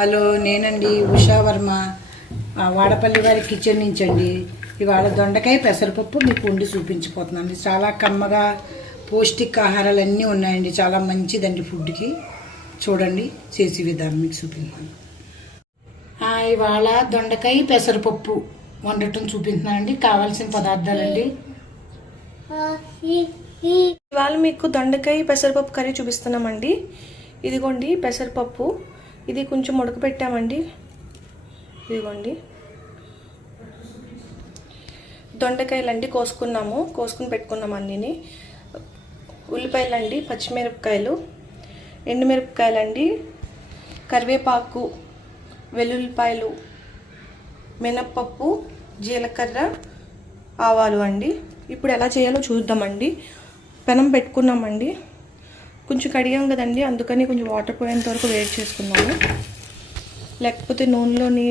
Hello, నేనండి ఉషా వర్మ, వాడపల్లి వారి kitchen నుంచి అండి. ఇవాళ దొండకాయ పెసరపప్పు మీకు వండి చూపించిపోతున్నాను. చాలా కమ్మగా పౌష్టికాహారాలన్నీ ఉన్నాయండి. చాలా మంచిదండి ఫుడ్కి. చూడండి, చేసే విధానం మీకు చూపిస్తున్నాను. ఇవాళ దొండకాయ పెసరపప్పు వండటం చూపిస్తున్నానండి. కావాల్సిన పదార్థాలండి. ఇవాళ మీకు దొండకాయ పెసరపప్పు కర్రీ చూపిస్తున్నామండి. ఇదిగోండి పెసరపప్పు, ఇది కొంచెం ఉడకబెట్టామండి. ఇదిగోండి దొండకాయలండి కోసుకుని పెట్టుకున్నాము అన్నీని. ఉల్లిపాయలండి, పచ్చిమిరపకాయలు, ఎండుమిరపకాయలండి, కరివేపాకు, వెల్లుల్లిపాయలు, మినప్పప్పు, జీలకర్ర, ఆవాలు అండి. ఇప్పుడు ఎలా చేయాలో చూద్దామండి. పెనం పెట్టుకున్నామండి. కొంచెం కడిగాం కదండి, అందుకని కొంచెం వాటర్ పోయేంత వరకు వేడి చేసుకున్నాము. లేకపోతే నూనె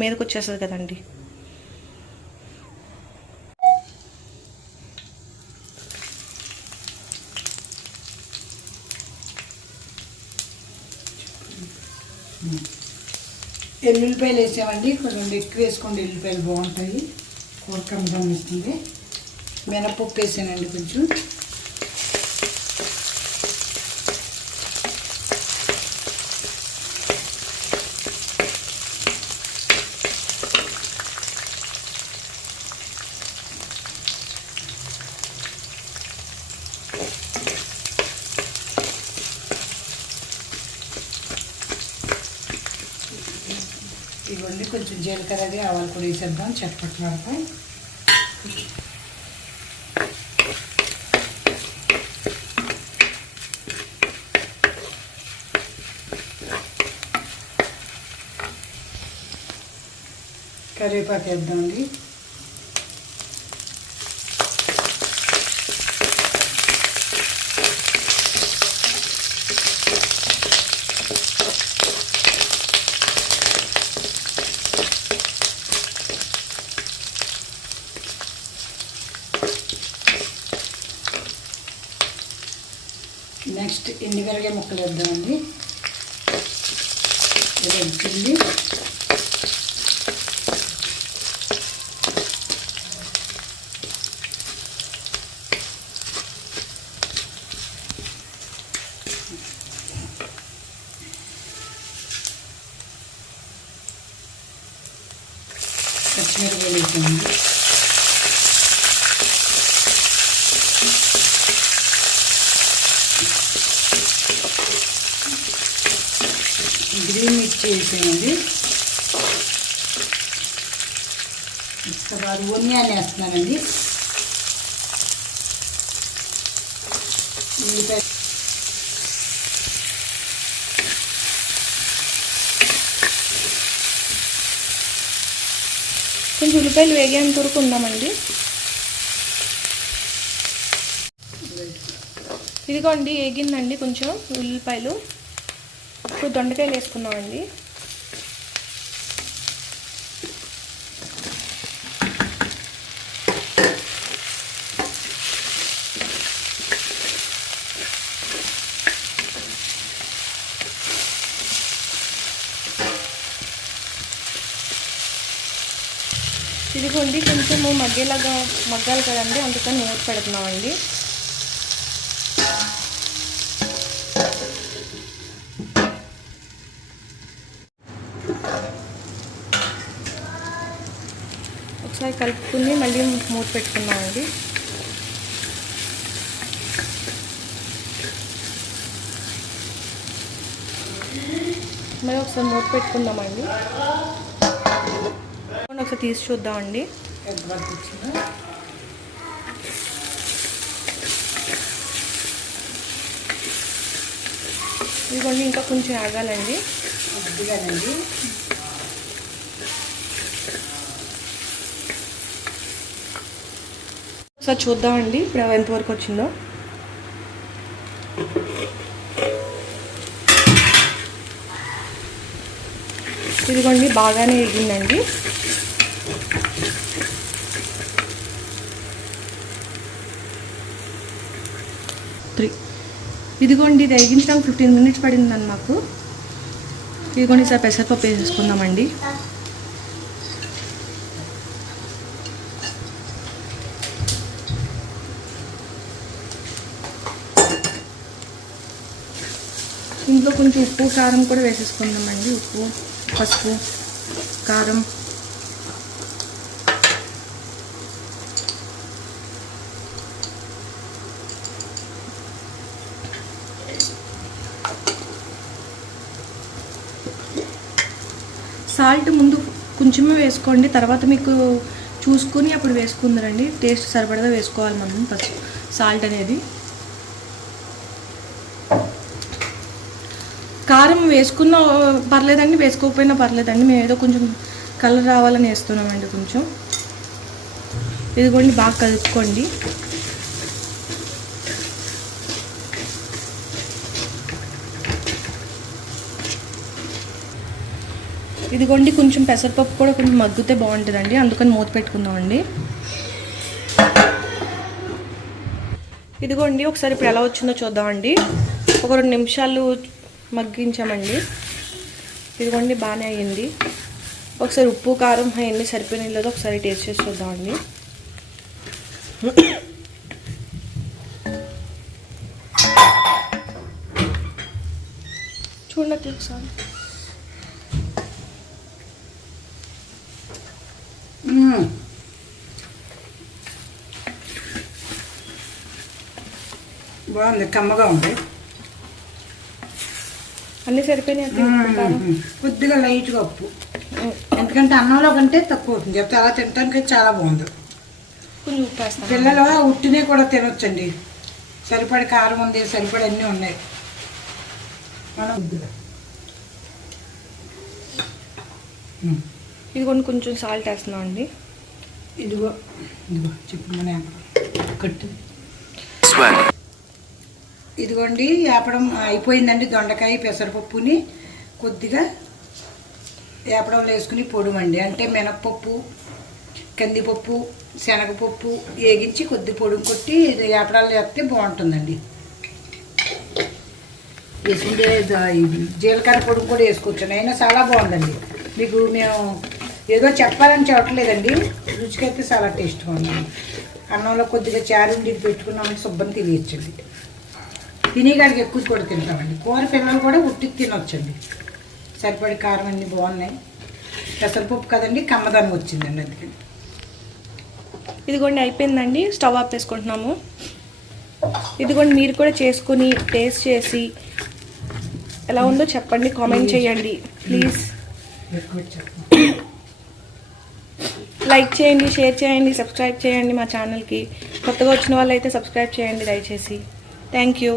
మీదకి వచ్చేస్తుంది కదండి. ఎల్లుల్లిపాయలు వేసామండి. కొంచెం ఎక్కువ వేసుకోండి, ఎల్లుల్లిపాయలు బాగుంటాయి, కూర కమ్మగా ఇస్తుంది. మినపప్పు వేసానండి కొంచెం. ఇవన్నీ కొంచెం జీలకర్ర అది ఆవాలు కూడా వేసేద్దాం చప్పట్లాడతాయి. కరివేపాకు వేద్దామండి. నెక్స్ట్ ఎండుమిరపకాయ ముక్కలు వేద్దామండి. రెడ్ చిల్లీ, పచ్చిమిరపకాయలు వేసామండి. గ్రీన్ మిర్చి వేసానండి. తర్వాత ఒనియాన్ వేస్తున్నానండి. ఉల్లిపాయ, కొంచెం ఉల్లిపాయలు వేగేంత వరకు ఉందామండి. ఇదిగోండి వేగిందండి కొంచెం ఉల్లిపాయలు. ఇప్పుడు దొండకాయలు వేసుకున్నామండి. ఇదిగోండి కొంచెం మగ్గాలి కదండి, అందుకని మూత పెడుతున్నామండి. ఒకసారి కలుపుకుని మళ్ళీ మూత పెట్టుకున్నామండి. మళ్ళీ ఒకసారి మూత పెట్టుకుందామండి. ఒకసారి తీసి చూద్దామండి. ఇదిగోండి ఇంకా కొంచెం ఆగాలండి. ఒకసారి చూద్దామండి ఇప్పుడు ఎంతవరకు వచ్చిందో. ఇదిగోండి బాగానే ఎగిందండి. ఇదిగోండి ఇది వేగించడానికి 15 minutes పడిందండి మాకు. ఇదిగోండి ఈసారి పెసరపప్పు వేసేసుకుందామండి. ఇంట్లో కొంచెం ఉప్పు కారం కూడా వేసేసుకుందామండి. ఉప్పు, పసుపు, కారం. సాల్ట్ ముందు కొంచెమే వేసుకోండి, తర్వాత మీకు చూసుకొని అప్పుడు వేసుకుందరండి. టేస్ట్ సరిపడగా వేసుకోవాలి మనం ఫస్ట్ సాల్ట్ అనేది. కారం వేసుకున్నా పర్లేదండి, వేసుకోకపోయినా పర్లేదండి. మేము ఏదో కొంచెం కలర్ రావాలని వేస్తున్నామండి కొంచెం. ఇదిగోండి బాగా కలుపుకోండి. ఇదిగోండి కొంచెం పెసరపప్పు కూడా కొంచెం మగ్గితే బాగుంటుందండి, అందుకని మూత పెట్టుకుందామండి. ఇదిగోండి ఒకసారి ఇప్పుడు ఎలా వచ్చిందో చూద్దామండి. ఒక 2 నిమిషాలు మగ్గించామండి. ఇదిగోండి బాగానే అయ్యింది. ఒకసారి ఉప్పు కారం అవన్నీ సరిపోయినాయి లేదో ఒకసారి టేస్ట్ చేసి చూద్దామండి. చూడండి ఒకసారి. బాగుంది, కమ్మగా ఉంది. అన్నీ సరిపోయినాయి. కొద్దిగా లైట్గా ఉప్పు, ఎందుకంటే అన్నంలో కంటే తక్కువ అవుతుంది. చెప్తే అలా తినడానికి చాలా బాగుంది. కొంచెం ఉప్పు వేస్తాను. పిల్లలు ఉట్టినే కూడా తినొచ్చండి. సరిపడి కారం ఉంది, సరిపడి అన్నీ ఉన్నాయి. మనం ఇదిగోండి కొంచెం సాల్ట్ వేస్తున్నాం అండి. ఇదిగో ఇదిగో చెప్పు మన కట్టు. ఇదిగోండి వేపడం అయిపోయిందండి. దొండకాయ పెసరపప్పుని కొద్దిగా వేపడంలో వేసుకుని పొడుమండి. అంటే మినప్పప్పు, కందిపప్పు, శనగపప్పు వేగించి కొద్ది పొడుము కొట్టి వేపడాలు వేస్తే బాగుంటుందండి. వేసుకుంటే జీలకర్ర పొడుము కూడా వేసుకోవచ్చు. అయినా చాలా బాగుందండి. మీకు మేము ఏదో చెప్పాలని చెప్పట్లేదండి, రుచికైతే చాలా టేస్ట్గా ఉందండి. అన్నంలో కొద్దిగా చారు ఉండి పెట్టుకున్నామంటే శుభ్రం తినేయచ్చండి. తినేగాడికి ఎక్కువ కూడా తింటామండి. కూర పిల్లలు కూడా ఉట్టి తినొచ్చండి. సరిపడి కారం అన్నీ బాగున్నాయి. పెసరపప్పు కదండి, కమ్మదానం వచ్చిందండి అందుకని. ఇదిగోండి అయిపోయిందండి. స్టవ్ ఆఫ్ చేసుకుంటున్నాము. ఇదిగోండి మీరు కూడా చేసుకుని టేస్ట్ చేసి ఎలా ఉందో చెప్పండి, కామెంట్ చేయండి ప్లీజ్. లైక్ చేయండి, షేర్ చేయండి, సబ్స్క్రైబ్ చేయండి మా ఛానల్కి. కొత్తగా వచ్చిన వాళ్ళైతే సబ్స్క్రైబ్ చేయండి దయచేసి. Thank you.